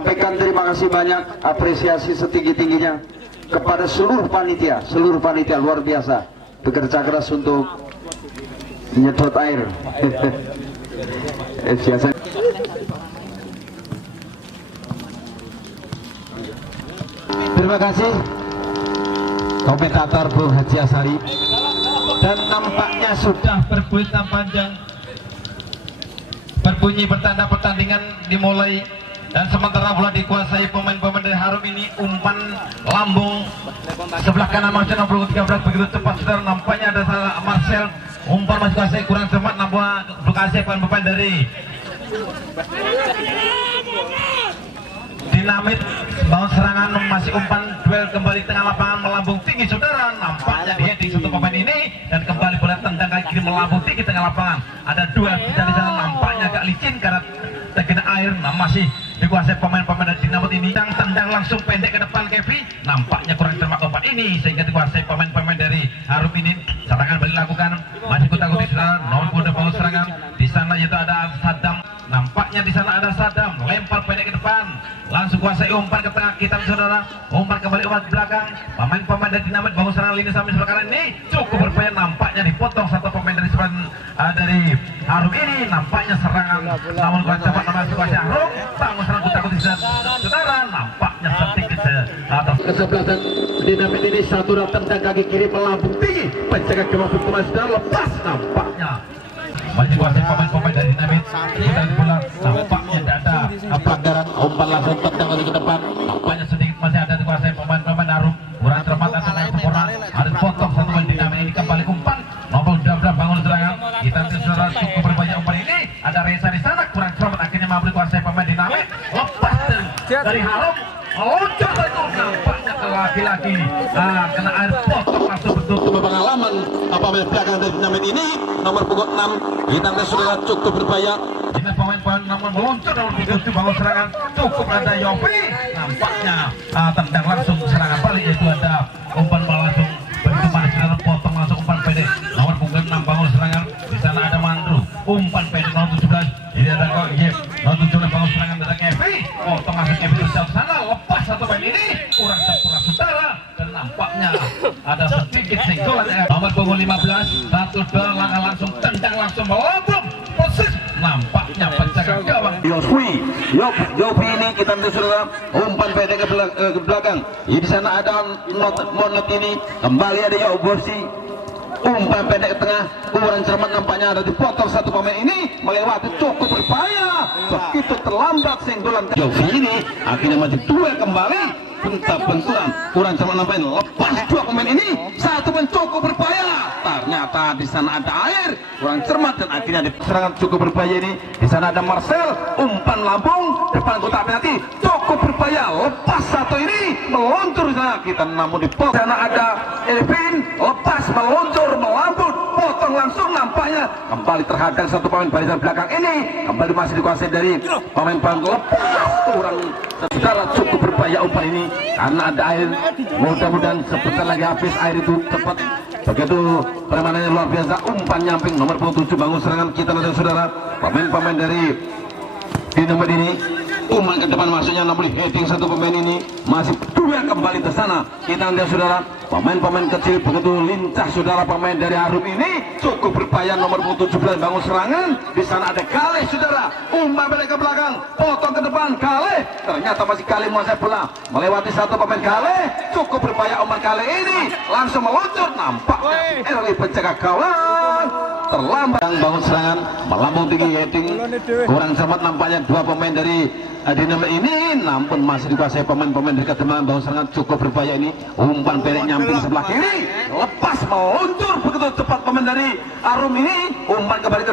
sampaikan terima kasih banyak, apresiasi setinggi-tingginya kepada seluruh panitia luar biasa bekerja keras untuk menyedot air. Biasa. Terima kasih komentator Bung Haji Asari, dan nampaknya sudah berberita panjang berbunyi pertanda pertandingan dimulai, dan sementara bola dikuasai pemain-pemain dari Harum ini. Umpan lambung sebelah kanan Marcel nomor 13 begitu cepat, saudara. Nampaknya ada salah Marcel, umpan masih kuasai kurang cepat, nampaknya berkasih pemain dari Dinamit. Bangun serangan masih umpan, duel kembali tengah lapangan melambung tinggi, saudara. Nampaknya di heading satu pemain ini, dan kembali bola tendang kaki kiri melambung tinggi tengah lapangan. Ada duel dari sana, nampaknya agak licin karena terkena air. Nah, masih dikuasai pemain-pemain dari Dinamit ini. Yang tendang langsung pendek ke depan Kevin, nampaknya kurang cermat umpan ini sehingga dikuasai pemain-pemain dari Harum ini. Serangan balik dilakukan, masih kutak-kutik, saudara. Nomor kuda bangun serangan di sana, yaitu ada Saddam. Nampaknya di sana ada Saddam, lempar pendek ke depan, langsung kuasai umpan ke tengah kita, saudara. Umpan kembali umpan ke belakang. Pemain-pemain dari Dinamit bangun serangan lini sampai sebelah kanan ini cukup berbahaya. Nampaknya dipotong satu pemain dari dari Harum ini. Nampaknya serangan namun kurang cepat namanya kuasai Harum. Bangun serangan kutak-kutik, saudara. Nampaknya sedikit atas kesebelasan Dinamit ini. Satu tendang kaki kiri melambung tinggi, penjaga gawang pemain sudah lepas. Nampaknya masih kuasai pemain-pemain dari Dinamit. Kita bola nampaknya tidak ada pelanggaran, umpan langsung tendang lagi ke depan. Nampaknya sedikit masih ada dikuasai pemain-pemain Harum. Kurang cermat atau sempurna, harus potong satu pemain Dinamit ini. Kembali umpan nomor 12 bangun serangan. Kita saudara cukup berbanyak umpan ini. Ada Reza di sana, kurang cermat, akhirnya mampu dikuasai pemain Dinamit. Lepas dari Harum, loncat itu, nampaknya ke laki-laki. Kena air, potong langsung betul-betul pengalaman apabila belakang dari Dinamit ini. Nomor punggung 6 kita saudara cukup berbahaya. Ini pemain-pemain namun meloncat nomor punggung 7 bangun serangan, cukup ada Yofi. Nampaknya tendang langsung serangan balik, yaitu ada umpan langsung begitu manis, saudara. Potong langsung umpan pendek nomor punggung 6 bangun serangan. Di sana ada Mandru, umpan pendek nomor 17. Ini ada kok nomor 17 bangun serangan, ada Kevi. Potong langsung Kevi di sana, lepas satu main ini, kurang sempurna, saudara. Dan nampaknya ada sedikit senggolan. Nomor punggung 15 1-2 langkah langsung tendang langsung melambung persis, nampaknya penjaga gawang Yofi ini kita lihat, saudara. Umpan pendek ke belakang. Di sana ada Monet ini, kembali ada Yobosi. Umpan pendek ke tengah, kurang cermat, nampaknya ada dipotong satu pemain ini, melewati cukup berbahaya. Begitu terlambat senggolan Yofi ini, akhirnya maju duel kembali. Benturan kurang cermat, nampaknya lepas dua pemain ini. Satu pemain cukup berbahaya, ternyata di sana ada air, kurang cermat, dan akhirnya di serangan cukup berbahaya ini. Di sana ada Marcel, umpan lambung depan kotak penalti, cukup berbahaya. Lepas satu ini, meluncur di sana, kita namun dipotong. Di sana ada Elvin, lepas meluncur melambung, potong langsung, nampaknya kembali terhadang satu pemain barisan belakang ini. Kembali masih dikuasai dari pemain-pemain, lepas kurang, saudara, cukup berbahaya umpan ini karena ada air. Mudah-mudahan sebentar lagi habis air itu cepat. Begitu permainannya luar biasa. Umpan nyamping nomor 7 bangun serangan kita, saudara. Pemain-pemain dari Dinamit ini umpan ke depan, masuknya namun heading satu pemain ini masih dua kembali ke sana. Kita lihat, saudara, pemain-pemain kecil begitu lincah, saudara. Pemain dari Harum ini cukup berbahaya, nomor 17 bangun serangan. Di sana ada Kale, saudara. Umpan pendek ke belakang, potong ke depan Kale. Ternyata masih Kale menguasai bola, melewati satu pemain Kale. Cukup berbahaya umpan Kale ini, langsung meluncur, nampaknya Erli penjaga gawang terlambat. Yang bangun serangan melambung tinggi, heading kurang cermat, nampaknya dua pemain dari Dinamit ini, namun masih dikuasai pemain-pemain dari Kademangan. Bangun serangan cukup berbahaya ini, umpan pendek nyamping sebelah kiri, lepas meluncur begitu cepat pemain dari Harum ini. Umpan kembali ke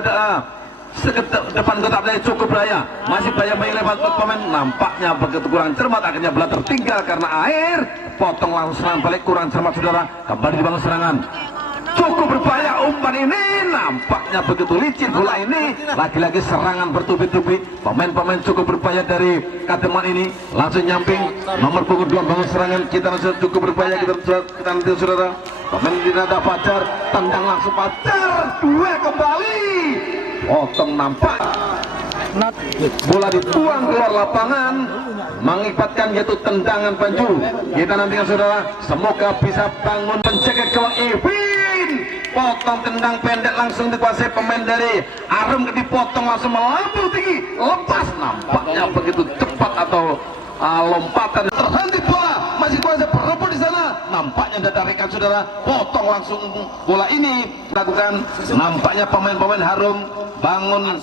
depan kotak penalti, cukup berbahaya, masih bahaya lewat pemain. Nampaknya begitu kurang cermat, akhirnya bola tertinggal karena air. Potong langsung serangan balik, kurang cermat, saudara. Kembali dibangun serangan, cukup berbahaya umpan ini, nampaknya begitu licin bola ini. Lagi-lagi serangan bertubi-tubi, pemain-pemain cukup berbahaya dari Kademan ini. Langsung nyamping nomor punggung 2 bangun serangan kita, cukup berbahaya. Kita nanti, saudara, pemain ini ada Fajar, tendang langsung Fajar, dua kembali, potong, nampak bola dituang keluar lapangan, mengibatkan yaitu tendangan Panju. Kita nantikan saudara, semoga bisa bangun penjaga gawang Evin. Potong tendang pendek langsung dikuasai pemain dari Arum, dipotong langsung melambung tinggi, lepas, nampaknya begitu cepat atau lompatan terhenti bola, masih kuasa berebut di sana, nampaknya datarikan saudara, potong langsung bola ini lakukan, nampaknya pemain-pemain Harum bangun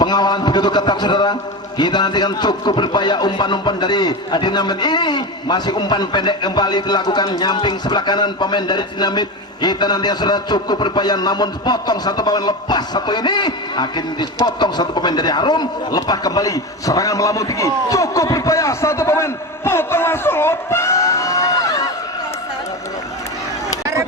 pengawalan begitu ketat saudara. Kita nantikan cukup berupaya umpan-umpan dari Dinamit ini, masih umpan pendek kembali dilakukan nyamping sebelah kanan pemain dari Dinamit. Kita nantikan saudara cukup berupaya, namun potong satu pemain, lepas satu ini, akhirnya dipotong satu pemain dari Harum, lepas kembali serangan melambung tinggi, cukup berupaya satu pemain, potong langsung lepas. Cukup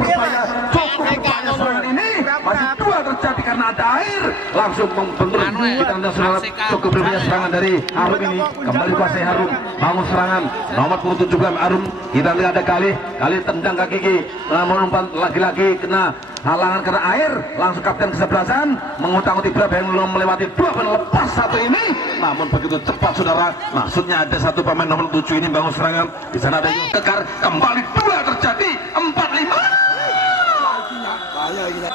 berupaya serangan ini masih dua terjadi karena ada air, langsung membentur. Kita nanti saudara cukup berupaya serangan dari Harum ini, kembali kuasai Harum, bangun serangan nomor 17 Harum. Kita lihat ada kali tendang kaki kiri, namun umpan lagi-lagi kena halangan karena air, langsung kapten kesebelasan mengutang-uti berapa yang belum melewati dua pemain, lepas satu ini, namun begitu cepat saudara, maksudnya ada satu pemain nomor 7 ini bangun serangan. Di sana ada Kekar, kembali dua terjadi, 4-5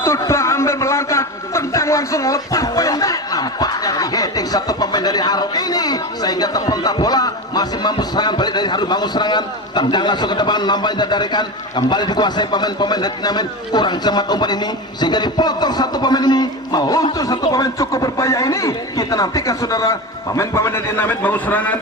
sudah ambil melangkah, tendang langsung lepas pendek, nampaknya di heading satu pemain dari Harum ini sehingga terpental bola, masih mampu serangan balik dari Harum, bangun serangan, tendang langsung ke depan, nampaknya didarikan, kembali dikuasai pemain-pemain dari Dinamit, kurang cermat umpan ini sehingga dipotong satu pemain ini, meluncur satu pemain cukup berbahaya ini. Kita nantikan saudara, pemain-pemain dari Dinamit bangun serangan.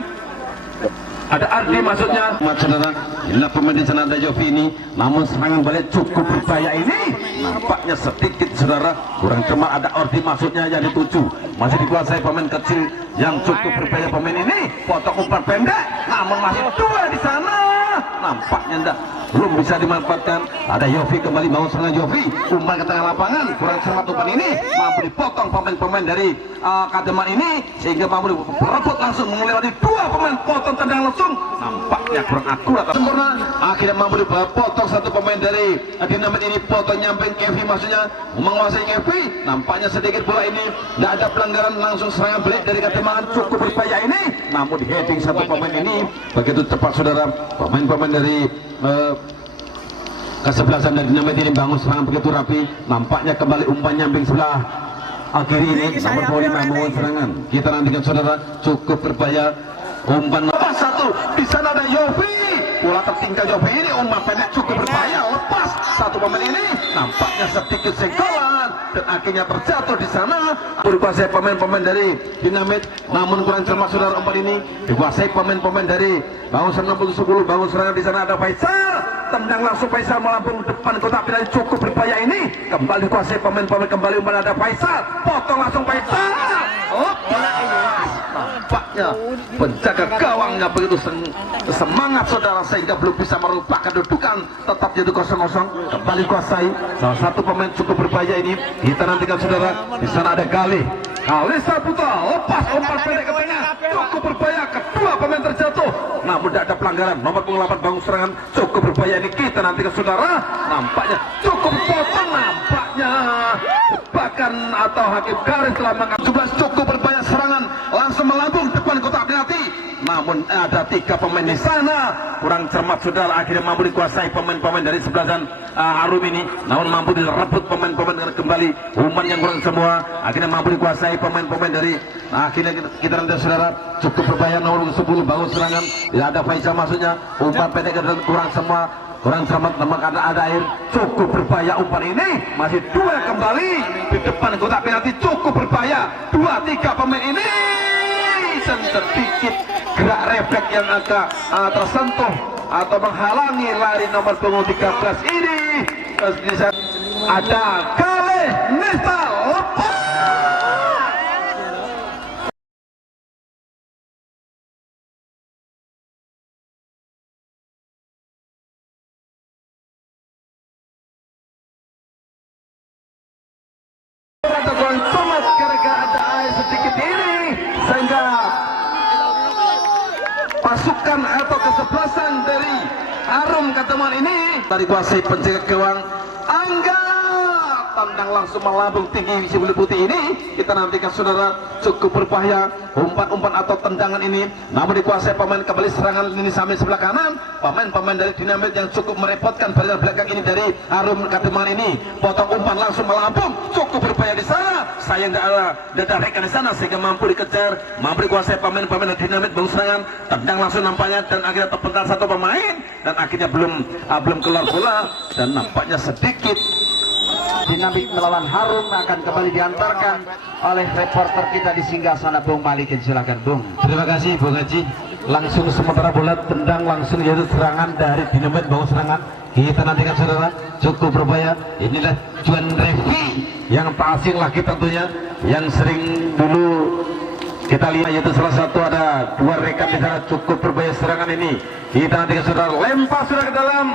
Ada Ardi maksudnya, saudara. Inilah pemain di sana ada Yofi ini, namun serangan balik cukup berbahaya ini. Nampaknya sedikit saudara, kurang cermat. Ada Ardi maksudnya yang dituju, masih dikuasai pemain kecil yang cukup berbahaya pemain ini. Potong umpan pendek, namun masih dua di sana. Nampaknya enggak, belum bisa dimanfaatkan. Ada Yofi kembali bangun serangan Yofi, umpan ke tengah lapangan, kurang cermat umpan ini, mampu dipotong pemain-pemain dari Kademan ini sehingga mampu berebut langsung melewati dua pemain, potong tendang langsung, nampaknya kurang akurat sempurna. Akhirnya mampu dipotong satu pemain dari Dinamit ini, potong nyamping Kevi maksudnya menguasai Kevi, nampaknya sedikit bola ini tidak ada pelanggaran, langsung serangan balik dari Kademan cukup berbahaya ini, namun di heading satu pemain ini begitu cepat saudara. Pemain-pemain dari kesebelasan dari Dinamit ini bangun serangan begitu rapi, nampaknya kembali umpan nyamping sebelah kiri ini nomor 25 bangun serangan. Kita nantikan saudara, cukup berbahaya umpan lepas satu, di sana ada Yofi, bola tertinggal Yofi ini, umpan pendek cukup berbahaya, lepas satu pemain ini, nampaknya sedikit senggolan dan akhirnya terjatuh di sana. Dikuasai pemain-pemain dari Dinamit, namun kurang cermat saudara, umpan ini dikuasai pemain-pemain dari bangun serangan 10 bangun serangan. Di sana ada Faisal, tendang langsung Faisal melambung depan kotak penalti cukup berbahaya ini, kembali dikuasai pemain-pemain, kembali umpan ada Faisal, potong langsung Faisal, nampaknya penjaga gawangnya begitu semangat saudara sehingga belum bisa merubah kedudukan, tetap jadi 0-0, kembali kuasai salah satu pemain cukup berbahaya ini. Kita nantikan saudara, di sana ada Kali Saputra, lepas umpan pendek ke tengah cukup berbahaya, kedua pemain terjatuh, namun tidak ada pelanggaran. Nomor 28 bangun serangan cukup berbahaya ini, kita nantikan saudara, nampaknya cukup potong, nampaknya bahkan atau hakim garis telah mengatakan cukup berbahaya serangan langsung melambung depan kotak penalti, namun ada tiga pemain di sana, kurang cermat saudara, akhirnya mampu dikuasai pemain-pemain dari sebelahan Harum ini, namun mampu direbut pemain-pemain dengan kembali umpan yang kurang semua, akhirnya mampu dikuasai pemain-pemain dari akhirnya kita nanti saudara, cukup berbahaya nomor 10 bangun serangan, tidak ada Faisal maksudnya, umpan pendek kurang semua, kurang cermat, namun karena ada air, cukup berbahaya umpan ini, masih dua kembali di depan kotak penalti, cukup berbahaya, 2-3 pemain ini, sedikit gerak refleks yang agak tersentuh atau menghalangi lari nomor punggung 13 ini. Ada Kale Nesta lepas. Gara-gara ada air sedikit ini sehingga pasukan atau kesebelasan dari Harum Kademan ini dari kuasai penjaga gawang Angga, tendang langsung melambung tinggi si bulu putih ini. Kita nantikan saudara, cukup berbahaya umpan-umpan atau tendangan ini, namun dikuasai pemain kembali serangan ini sampai sebelah kanan. Pemain-pemain dari Dinamit yang cukup merepotkan pada belakang ini dari Harum Kademangan ini, potong umpan langsung melambung, cukup berbahaya di sana. Sayang tidak ada rekan di sana sehingga mampu dikejar, mampu dikuasai pemain-pemain dari Dinamit. Bang serangan tendang langsung nampaknya dan akhirnya terpental satu pemain dan akhirnya belum keluar bola dan nampaknya sedikit Dinamit melawan Harum akan kembali diantarkan oleh reporter kita di Singgasana, Bung Malikin. Silakan Bung. Terima kasih Bung Haji. Langsung sementara bola tendang langsung yaitu serangan dari Dinamit, bawa serangan. Kita nantikan saudara, cukup berbahaya. Inilah Juan Revi yang tak asing lagi tentunya, yang sering dulu kita lihat yaitu salah satu ada dua rekan di sana, cukup berbahaya serangan ini. Kita nantikan saudara, lempar sudah ke dalam,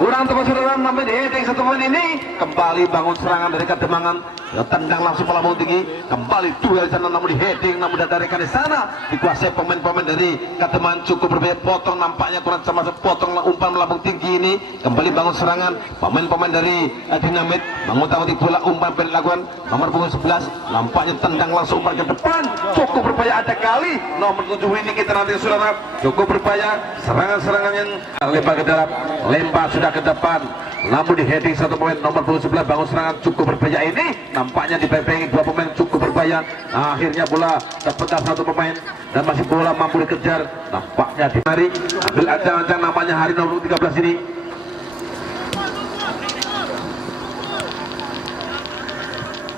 kurang tepat saudara, namun di heading satu pemain ini kembali bangun serangan dari Kademangan. Ya, tendang langsung melambung tinggi, kembali dua di sana, namun di heading, namun ada rekan di sana dikuasai pemain-pemain dari Kademangan, cukup berbahaya, potong nampaknya kurang sama, potong umpan melambung tinggi ini, kembali bangun serangan pemain-pemain dari Dinamit, mengutak-utik bola, umpan dilakukan nomor punggung 11, nampaknya tendang langsung umpan ke depan, cukup berbahaya, ada kali nomor 7 ini. Kita nanti saudara, cukup berbahaya, serangan-serangan yang lempar ke dalam, lempar sudah ke depan, namun di heading satu pemain nomor punggung 11, bangun serangan cukup berbahaya ini, nampaknya dipepengi dua pemain cukup berbahaya. Akhirnya bola terpental satu pemain dan masih bola mampu dikejar, nampaknya dimari ambil ancang-ancang namanya hari nomor 13 ini.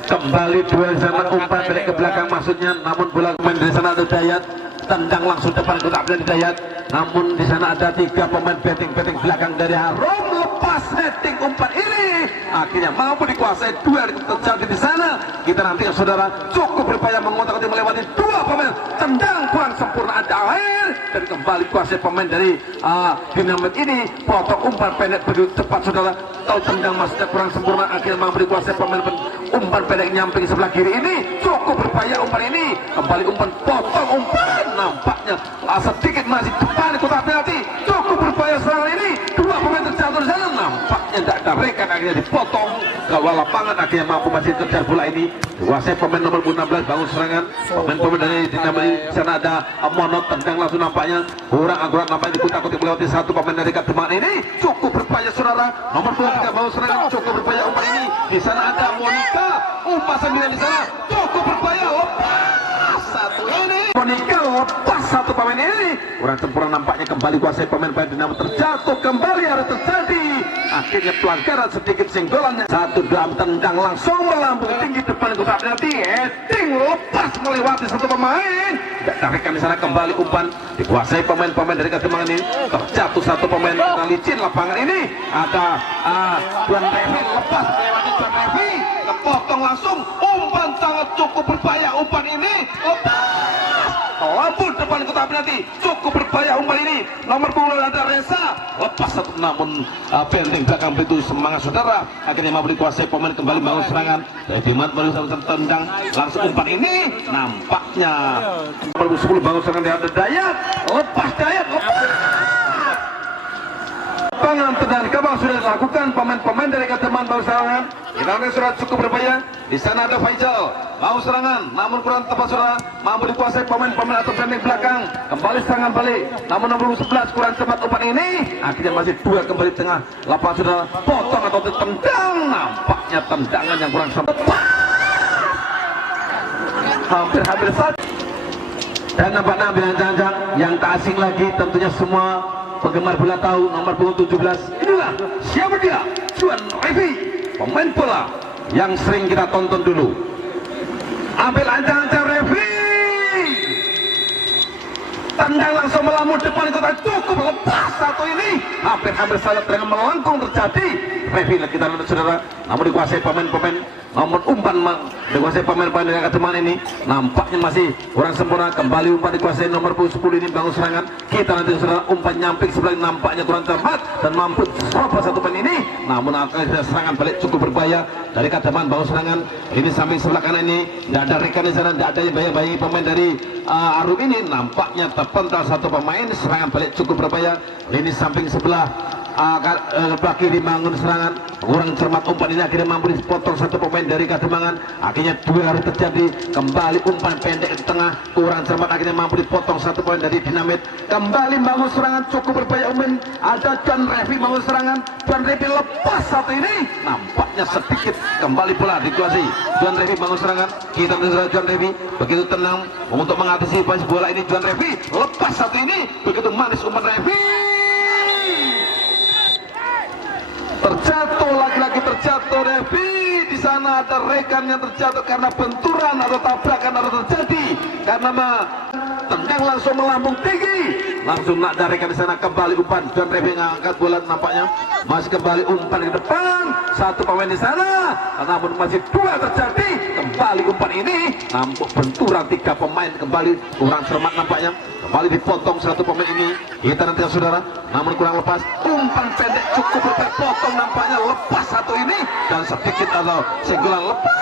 Kembali duel sana, umpan balik ke belakang maksudnya, namun bola pemain dari sana ada Dayat, tendang langsung depan kotak penalti Dayat, namun di sana ada tiga pemain betting belakang dari Harum, lepas heading umpan ini akhirnya mampu dikuasai, duel terjadi di sana. Kita nanti saudara, cukup berbahaya, mengotak-atik melewati dua pemain, tendang kurang sempurna, ada air dan kembali kuasai pemain dari Dinamit ini, potong umpan pendek begitu cepat saudara, tahu tendang maksudnya kurang sempurna, akhirnya mampu dikuasai pemain umpan pendek nyamping sebelah kiri ini, cukup berbahaya umpan ini, kembali umpan, potong umpan, nampaknya sedikit masih depan kotak penalti, cukup berbahaya serangan ini, dua pemain terjatuh di sana, nampaknya tidak ada rekan, akhirnya dipotong ke luar lapangan, akhirnya mampu masih kejar bola ini, dikuasai pemain nomor 16, bangun serangan pemain-pemain dari Dinamit. Di sana ada Monot, tendang langsung nampaknya kurang akurat, nampaknya dikutak-kutik melewati satu pemain dari Kademangan ini, cukup berbahaya saudara, nomor 23 bangun serangan cukup berbahaya umpan ini. Di sana ada Monika, umpan 9 di sana, cukup berbahaya, lepas satu ini, Monika lepas satu pemain ini, kurang sempurna, nampaknya kembali kuasai pemain-pemain Dinamit, terjatuh kembali, harus terjadi akhirnya pelanggaran sedikit, senggolannya satu dalam, tendang langsung melambung tinggi depan kotak penalti, heading lepas melewati satu pemain, tidak tarikan di sana, kembali umpan dikuasai pemain-pemain dari Kademangan ini, terjatuh satu pemain, kena licin lapangan ini, ada Tuan Revi, lepas melewati Tuan Revi, kepotong langsung, umpan sangat cukup berbahaya umpan ini, lepas lambung depan kotak penalti, cukup berbahaya umpan ini, nomor punggung ada Reza, lepas satu, namun benteng belakang itu semangat saudara, akhirnya mampu dikuasai pemain, kembali bangun serangan dari Dimat, baru tendang langsung umpan ini, nampaknya nomor 10 bangun serangan dari Dayat, lepas Dayat, lapangan tendangan kabang sudah dilakukan pemain-pemain dari Kademangan, baru serangan kita lihat sudah cukup berbahaya. Di sana ada Faisal, mau serangan namun kurang tepat saudara, mampu dikuasai pemain-pemain atau benteng belakang, kembali serangan balik, namun nomor 11 kurang cepat umpan ini, akhirnya masih dua kembali tengah lapangan saudara, potong atau tendang, nampaknya tendangan yang kurang sempat, hampir saja, dan nampaknya ambil ancang-ancang yang tak asing lagi tentunya semua penggemar bola tahu, nomor punggung 17 inilah siapa dia, Juan Revi, pemain bola yang sering kita tonton dulu. Ambil ancang-ancang Revi, tendang langsung melambung depan kotak, cukup lepas satu ini, hampir salah dengan melengkung terjadi. Revi kita lihat saudara, namun dikuasai pemain-pemain nomor umpan, dikuasai pemain-pemain dari Kademangan ini, nampaknya masih kurang sempurna, kembali umpan dikuasai nomor 10 ini, bangun serangan. Kita nanti saudara, umpan nyamping sebelah, nampaknya kurang tepat dan mampu serobot satu pemain ini, namun akhirnya serangan balik cukup berbahaya dari Kademangan, bangun serangan ini samping sebelah kanan ini, tidak ada rekan di sana, tidak ada yang bayi pemain dari Harum ini, nampaknya terpental satu pemain, serangan balik cukup berbahaya. Ini samping sebelah sebelah kiri bangun serangan, kurang cermat umpan ini akhirnya mampu dipotong satu pemain dari Kademangan. Akhirnya duel harus terjadi, kembali umpan pendek di tengah, kurang cermat akhirnya mampu dipotong satu pemain dari Dinamit. Kembali bangun serangan, cukup berbahaya umpan, ada John Revi bangun serangan, John Revi lepas satu ini, nampaknya sedikit kembali bola dikuasai John Revi bangun serangan. Kita melihat John Revi begitu tenang untuk mengantisipasi bola ini. John Revi lepas satu ini, begitu manis umpan Revi, terjatuh lagi-lagi terjatuh Revi. Di sana ada rekan yang terjatuh karena benturan atau tabrakan harus terjadi karena tendang langsung melambung tinggi, langsung ada rekan di sana. Kembali umpan John Revi ngangkat bola, nampaknya masih kembali umpan ke depan, satu pemain di sana, namun masih dua terjadi. Kembali umpan ini nampuk benturan tiga pemain, kembali kurang cermat nampaknya, kembali dipotong satu pemain ini. Kita nanti saudara, namun kurang lepas, umpan pendek cukup berpotong nampaknya, lepas satu ini dan sedikit atau senggolan lepas.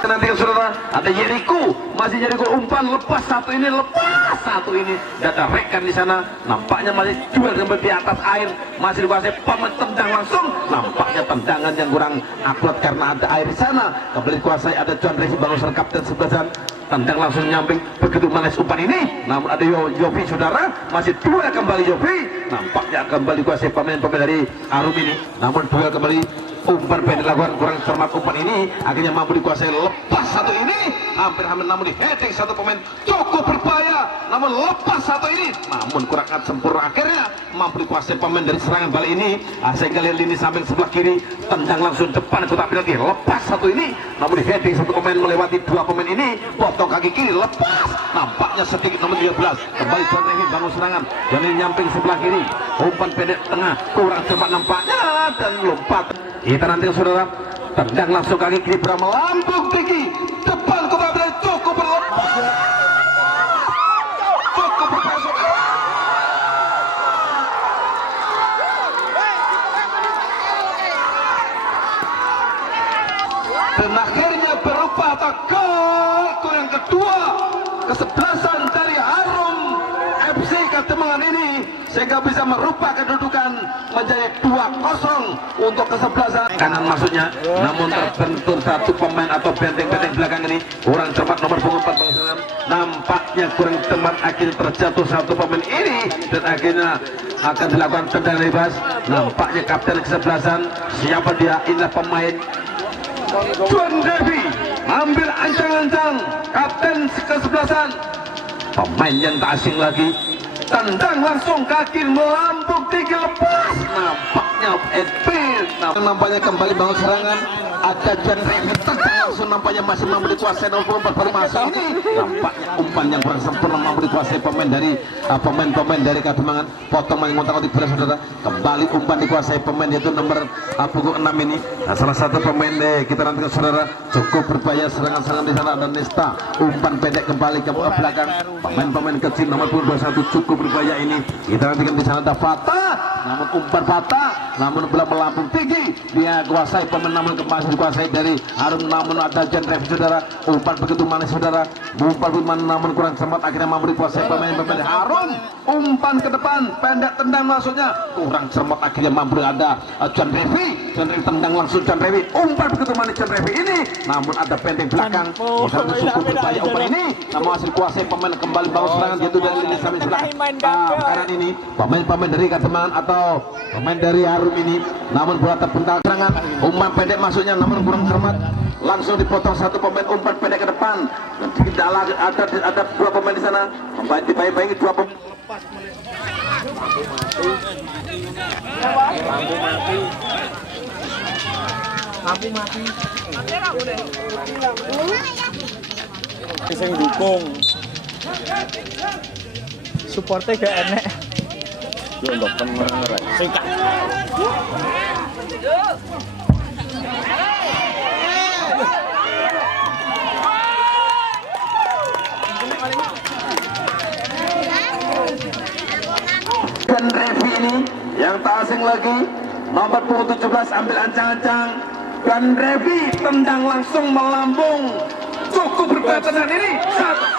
Nanti saudara, ada Jericho, masih Jericho umpan lepas satu ini, lepas satu ini, dan ada rekan di sana, nampaknya masih jual kembali di atas air, masih dikuasai pemain, tendang langsung, nampaknya tendangan yang kurang akurat karena ada air di sana. Kembali dikuasai ada John Revi Bangusar kapten sebelasan, tendang langsung nyamping, begitu manis umpan ini, namun ada Yofi saudara, masih dua kembali Yofi, nampaknya kembali dikuasai pemain-pemain dari Arum ini, namun dua kembali umpan pendek lakukan kurang cermat umpan ini akhirnya mampu dikuasai, lepas satu ini hampir-hampir namun di heading satu pemain cukup berbahaya, namun lepas satu ini namun kurang sempurna, akhirnya mampu dikuasai pemain dari serangan balik ini sehingga lihat lini samping sebelah kiri, tendang langsung depan kotak penalti, lepas satu ini namun di heading satu pemain melewati dua pemain ini, potong kaki kiri, lepas, nampaknya sedikit nomor 13 kembali John Revi bangun serangan, John Revi nyamping sebelah kiri, umpan pendek tengah kurang cermat nampaknya dan lompat. Kita nanti saudara, tendang langsung kaki kiri melambung tinggi depan kotak penalti, cukup berlepas, cukup berlepas. Dan akhirnya berupa gol yang kedua kesebelasan dari Harum FC Kademangan ini, sehingga bisa merubah kedudukan menjadi 2-0 untuk kesebelasan kanan maksudnya, namun terbentur satu pemain atau benteng-benteng belakang ini kurang cermat nomor punggung 4 Bangsawan, nampaknya kurang cermat akhirnya terjatuh satu pemain ini dan akhirnya akan dilakukan tendangan bebas. Nampaknya kapten kesebelasan, siapa dia? Inilah pemain John Revi, ambil ancang-ancang kapten kesebelasan, pemain yang tak asing lagi, tendang langsung kaki melambung tinggi, lepas, nampaknya Edwin, nampaknya kembali bangun serangan, ada John Revi, tendang langsung, nampaknya masih mampu dikuasai 24 baru masuk ini, nampaknya umpan yang kurang sempurna mampu dikuasai pemain dari Kademangan, potong main ngotak-ngotik berat saudara, kembali umpan dikuasai pemain yaitu nomor punggung 6 ini. Nah, salah satu pemain kita nanti saudara, cukup berbahaya serangan-serangan di sana, dan Nesta umpan pendek kembali ke belakang, pemain-pemain kecil nomor punggung 21 cukup berbahaya ini. Kita nantikan di sana ada Fata, namun umpan Fata namun belum melambung tinggi, dia kuasai pemain namun masih dikuasai dari Harum, namun ada John Revi saudara, umpan begitu manis saudara, umpan namun kurang cermat akhirnya mampu dikuasai pemain-pemain Harum, umpan ke depan pendek tendang maksudnya kurang cermat akhirnya mampu ada John Revi tendang langsung John Revi, umpan begitu manis John Revi ini, namun ada pendek belakang, misalnya cukup berbahaya umpan ini, namun masih dikuasai pemain kembali bangun serangan yaitu dari lini samping sebelah kanan ini, pemain-pemain dari Kademangan atau pemain dari Harum ini, namun bola terpental serangan, umpan pendek masuknya namun kurang cermat, langsung dipotong satu pemain, umpan pendek ke depan, tidak ada dua pemain di sana, dibayi-bayi dua pemain. Lampu mati. Sing dukung. Supportnya gak enek. Yo ndok bener. Sing kak. John Revi ini yang tak asing lagi, nomor punggung 17 ambil ancang-ancang, John Revi tendang langsung melambung, cukup berbahaya tendangan ini,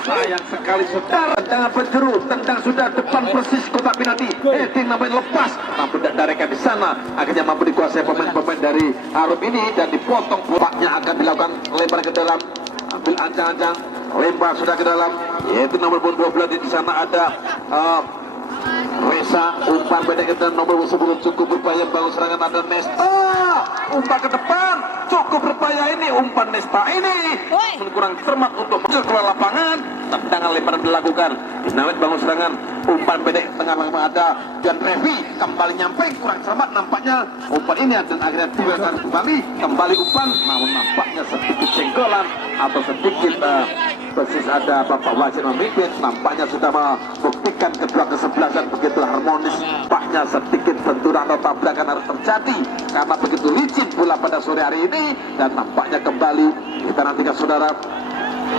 sayang sekali saudara. tendangan penjuru, tendang sudah depan persis kotak penalti. Heading namanya lepas, namun tidak darekan di sana. Akhirnya mampu dikuasai pemain-pemain dari Harum ini dan dipotong. Bolanya akan dilakukan lempar ke dalam, ambil ancang-ancang, lempar sudah ke dalam. Yaitu nomor 12 di sana ada Reza, umpan pendek ke dalam nomor 10 cukup berbahaya, bangun serangan ada Nesta, umpan ke depan cukup berbahaya ini, umpan Nesta ini kurang cermat untuk masuk ke lapangan, tendangan lemparan dilakukan, Dinamit bangun serangan, umpan pendek tengah lapangan ada dan Revi kembali nyampe kurang cermat nampaknya umpan ini dan akhirnya dilakukan kembali umpan, namun nampaknya sedikit senggolan atau sedikit persis ada Bapak Wajib memimpin, nampaknya sudah membuktikan kedua kesebelasan begitu harmonis. Nampaknya sedikit benturan atau tabrakan harus terjadi karena begitu licin bola pada sore hari ini dan nampaknya kembali kita nantikan saudara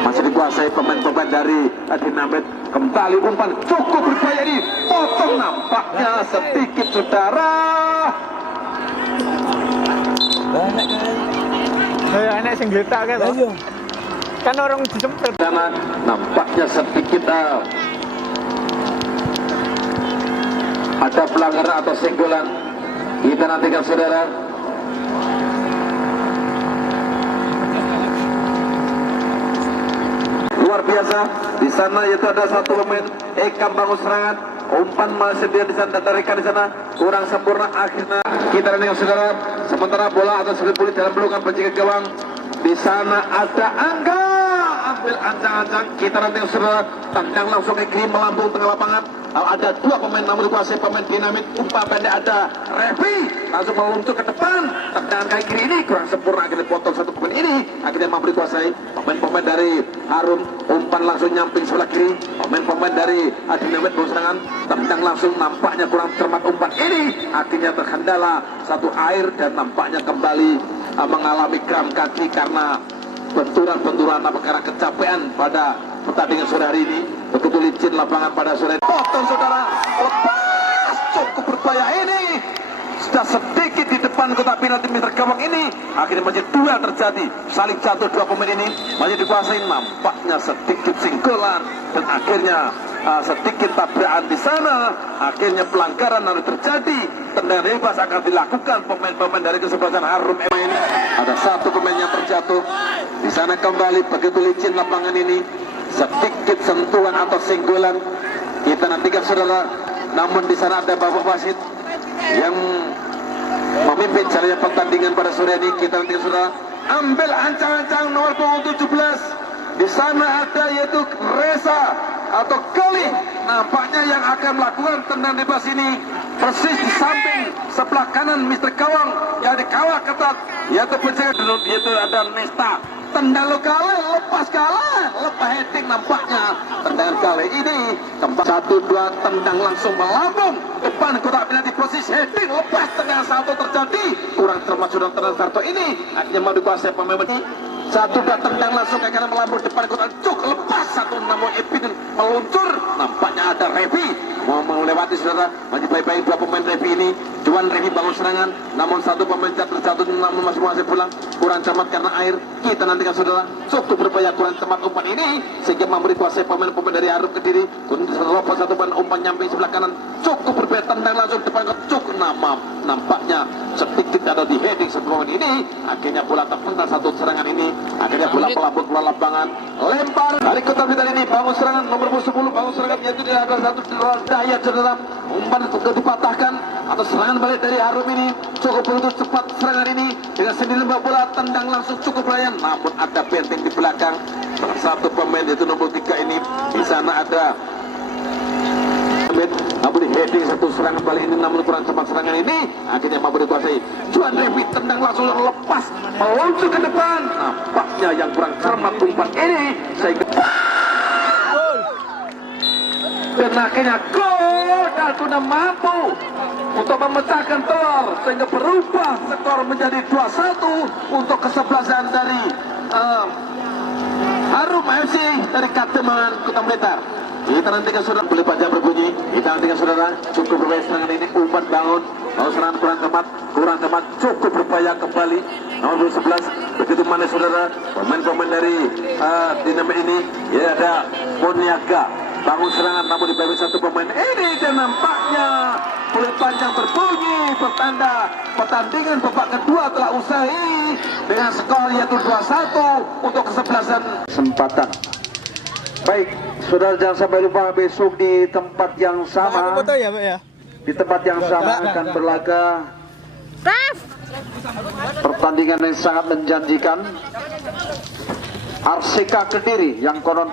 masih dikuasai pemain-pemain dari Dinamit. Kembali umpan cukup berbahaya ini, potong nampaknya sedikit saudara. Enak sing gletak kan lho. Kan orang disempet. Karena nampaknya sedikit ada pelanggaran atau senggolan. Kita nantikan saudara. Luar biasa di sana yaitu ada satu pemain Ekam bangun serangan, umpan masih dia di sana, tarikan di sana kurang sempurna. Akhirnya kita nantikan saudara. Sementara bola atau sulit dalam pelukan penjaga gawang. Di sana ada Angga, ambil ancang-ancang. Kita nanti saudara tendang langsung ke kiri melambung tengah lapangan. Ada dua pemain namun dikuasai pemain Dinamit. Umpan pendek ada Revi, langsung meluncur ke depan. Tendangan kaki kiri ini kurang sempurna, akhirnya potong satu pemain ini. Akhirnya mampu dikuasai pemain-pemain dari Harum. Umpan langsung nyamping sebelah kiri. Pemain-pemain dari Dinamit bawa serangan. Tendang langsung nampaknya kurang cermat umpan ini. Akhirnya terkendala satu air dan nampaknya kembali mengalami kram kaki karena benturan-benturan karena kecapean pada pertandingan sore hari ini. Begitu licin lapangan pada sore. Potong saudara, lepas cukup berbahaya ini. Sudah sedikit di depan kotak penalti Mr. Gawang ini. Akhirnya masih duel terjadi, saling jatuh dua pemain ini masih dikuasai. Nampaknya sedikit singgolan dan akhirnya sedikit tabrakan di sana. Akhirnya pelanggaran harus terjadi. Tendangan bebas akan dilakukan pemain-pemain dari kesebelasan Harum. Ada satu pemain yang terjatuh. Di sana kembali begitu licin lapangan ini. Sedikit sentuhan atau singgolan. Kita nantikan saudara. Namun di sana ada Bapak Wasit yang memimpin jalannya pertandingan pada sore ini. Kita nantikan saudara. Ambil ancang-ancang nomor 17. Di sana ada yaitu Reza atau Kali. Nampaknya yang akan melakukan tendangan bebas ini persis di samping sebelah kanan Mr. Gawang yang dikawal ketat yaitu penjaga dulu, yaitu ada Nesta. Tendang lo kali, lepas heading nampaknya tendangan kali ini tempat 1-2 tendang langsung melambung depan kotak penalti posisi heading lepas tendangan salto terjadi kurang cermat sudah tendangan salto ini akhirnya mau dikuasai pemain ini. 1-2 tendang langsung ke kanan melambung depan kotak cuk lepas satu namun Epin meluncur nampaknya ada Revi mau melewati saudara masih baik-baik dua pemain Revi ini. Cuman Revi bangun serangan namun satu pemain terjatuh namun masih pulang kurang cermat karena air. Kita nantikan saudara cukup berbahaya kurang cermat umpan ini sehingga memberi kuasai pemain-pemain dari Harum Kediri. Lepas satu umpan nyamping sebelah kanan cukup berbahaya tendang langsung depan ke cuk nampaknya sedikit ada di heading sebelum ini akhirnya bola terpental satu serangan ini akhirnya bola pelabur keluar lapangan lempar dari kotak penalti ini bangun serangan nomor 10 bangun serangan yaitu ada satu daya saudara umpan dipatahkan atau serangan balik dari Harum ini cukup begitu cepat serangan ini dengan sendiri bola tendang langsung cukup layan namun ada benteng di belakang salah satu pemain itu nomor 3 ini di sana ada namun heading satu serangan balik ini namun kurang cepat serangan ini akhirnya mampu dikuasai. Juan Revi tendang langsung lepas meluncur ke depan nampaknya yang kurang cermat umpan ini sehingga dan akhirnya gol Daltuna mampu untuk memecahkan telur sehingga berubah skor menjadi 2-1 untuk kesebelasan dari Harum FC dari Katemangan Kota Blitar. Kita nantikan saudara boleh pajak berbunyi. Kita nantikan saudara cukup berbahaya serangan ini umpan bangun mau serangan kurang temat cukup berbahaya kembali nomor 11 begitu mana saudara pemain-pemain dari Dinamit ini ya ada Moniaga bangun serangan namun dipenuhi satu pemain ini dan nampaknya peluit panjang berbunyi pertanda pertandingan babak kedua telah usai dengan skor yaitu 2-1 untuk kesebelasan. Kesempatan. Baik, saudara jangan sampai lupa besok di tempat yang sama. Di tempat yang sama akan berlaga pertandingan yang sangat menjanjikan. RCK Kediri yang konon